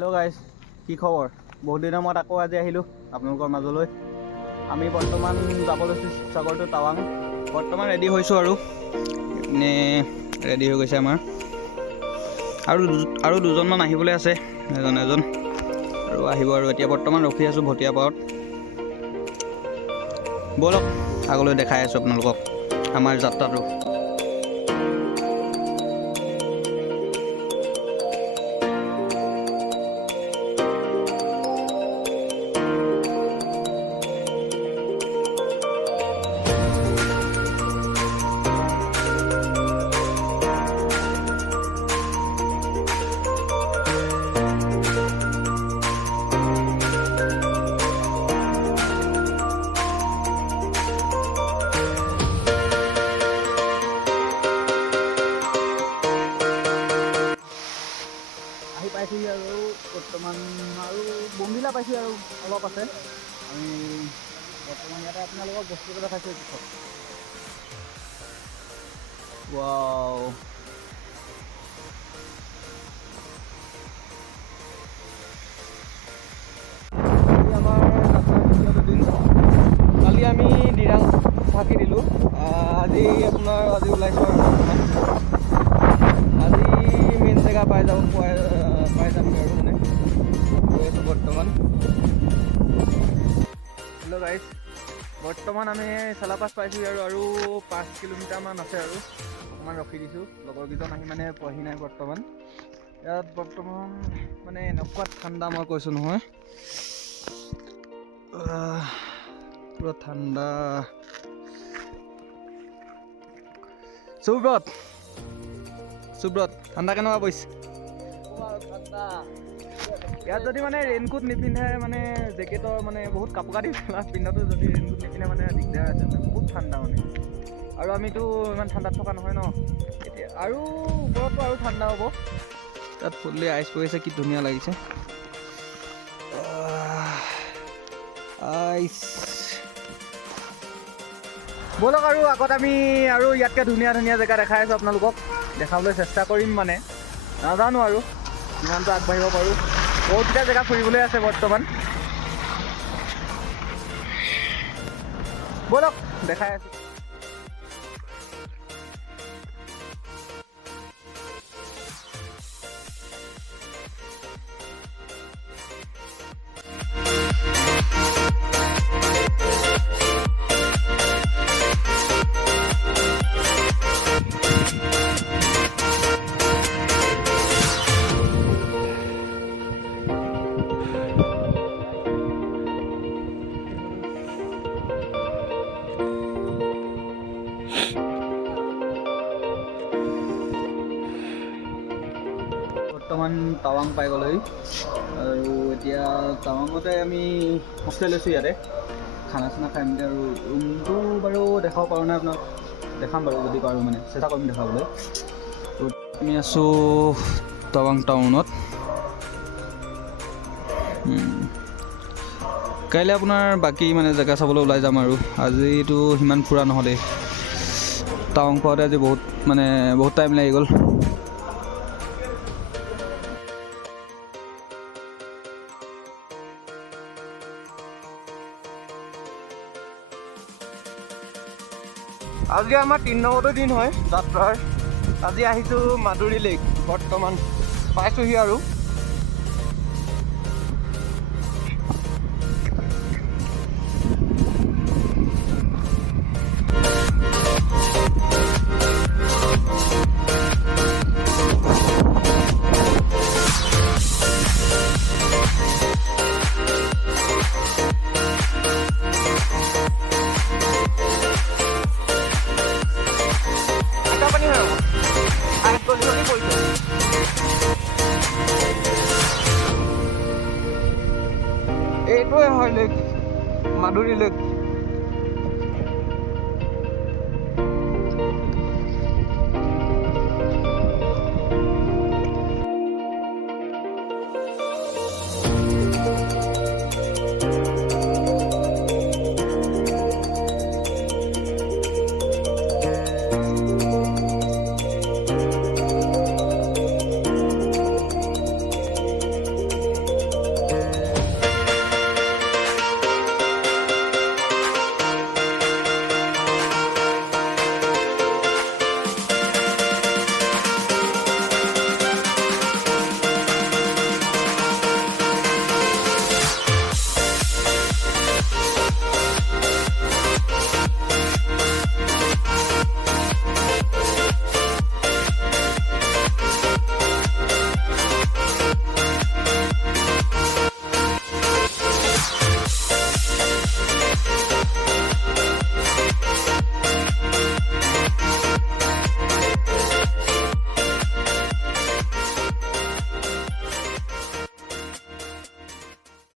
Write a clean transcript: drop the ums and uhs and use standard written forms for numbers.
Hello' guys, কি খবৰ? বহুত দিনৰ মূৰত আকৌ আজি আহিলোঁ আপোনালোকৰ মাজলৈ। আমি বৰ্তমান যাব লৈছোঁ শিৱসাগৰ টু টাৱাং। বৰ্তমান ৰেডি হৈছোঁ আৰু এনে ৰেডি হৈ গৈছে আমাৰ আৰু দুজনমান আহিবলৈ আছে, এজন আৰু আহিব আৰু এতিয়া বৰ্তমান ৰখি আছোঁ ভটিয়া পাৰত। ব'লক আগলৈ দেখাই আছোঁ আপোনালোকক আমাৰ যাত্ৰাটো। পাইছোঁহি আৰু বৰ্তমান আৰু বমদিলা পাইছোঁ আৰু অলপ আছে। আমি বৰ্তমান ইয়াতে আপোনালোকক বস্তু এটা দেখাইছোঁ পিছত। ৱাও, আমাৰ দ্বিতীয়টো দিন। কালি আমি দিৰাং থাকি দিলোঁ, আজি ওলাইছোঁ আৰু আজি মেইন জেগা পাই যামগৈ আৰু মানে গৈ আছোঁ বৰ্তমান। হেল্ল' গাইজ, বৰ্তমান আমি চেলাপাছ পাইছোঁ আৰু 5 কিলোমিটাৰমান আছে আৰু অকণমান ৰখি দিছোঁ। লগৰকেইজন আহি মানে পোৱাহি নাই বৰ্তমান। ইয়াত বৰ্তমান মানে এনেকুৱা ঠাণ্ডা মই কৈছোঁ নহয়, পুৰা ঠাণ্ডা। সুব্ৰত ঠাণ্ডা কেনেকুৱা পৰিছে? ইয়াত যদি মানে ৰেইনকোট নিপিন্ধে, মানে জেকেটৰ মানে বহুত কাপোৰ কানি পিন্ধাটো যদি ৰেইনকোট নিপিন্ধে মানে দিগদাৰ আছে, মানে বহুত ঠাণ্ডা মানে। আৰু আমিতো ইমান ঠাণ্ডাত থকা নহয় ন, এতিয়া আৰু ওপৰতো আৰু ঠাণ্ডা হ'ব। তাত ফুল্লি আইচ পৰিছে, কি ধুনীয়া লাগিছে আইচ। ব'লক আৰু আগত আমি আৰু ইয়াতকৈ ধুনীয়া ধুনীয়া জেগা দেখাই আছোঁ আপোনালোকক, দেখাবলৈ চেষ্টা কৰিম। মানে নাজানো আৰু কিমানটো আগবাঢ়িব পাৰোঁ। বহুতকেইটা জেগা ফুৰিবলৈ আছে বৰ্তমান। ব'লক দেখাই আছোঁ। বৰ্তমান টাৱাং পাই গ'লেই আৰু এতিয়া টাৱাঙতে আমি হোষ্টেল লৈছোঁ। ইয়াতে খানা চানা খাই মেলি আৰু ৰুমটো বাৰু দেখাব পাৰোঁ নাই আপোনাক, দেখাম বাৰু যদি পাৰোঁ, মানে চেষ্টা কৰিম দেখাবলৈ। ত' আমি আছোঁ টাৱাং টাউনত। কাইলৈ আপোনাৰ বাকী মানে জেগা চাবলৈ ওলাই যাম আৰু আজিতো সিমান ফুৰা নহ'লেই। টাৱাং পাওঁতে আজি বহুত টাইম লাগি গ'ল। আজি আমাৰ 3 নম্বৰটো দিন হয় যাত্ৰাৰ। আজি আহিছোঁ মাদুৰী লেক, বৰ্তমান পাইছোঁহি আৰু এইটোৱে হয় লেক, মাদুৰী লেক।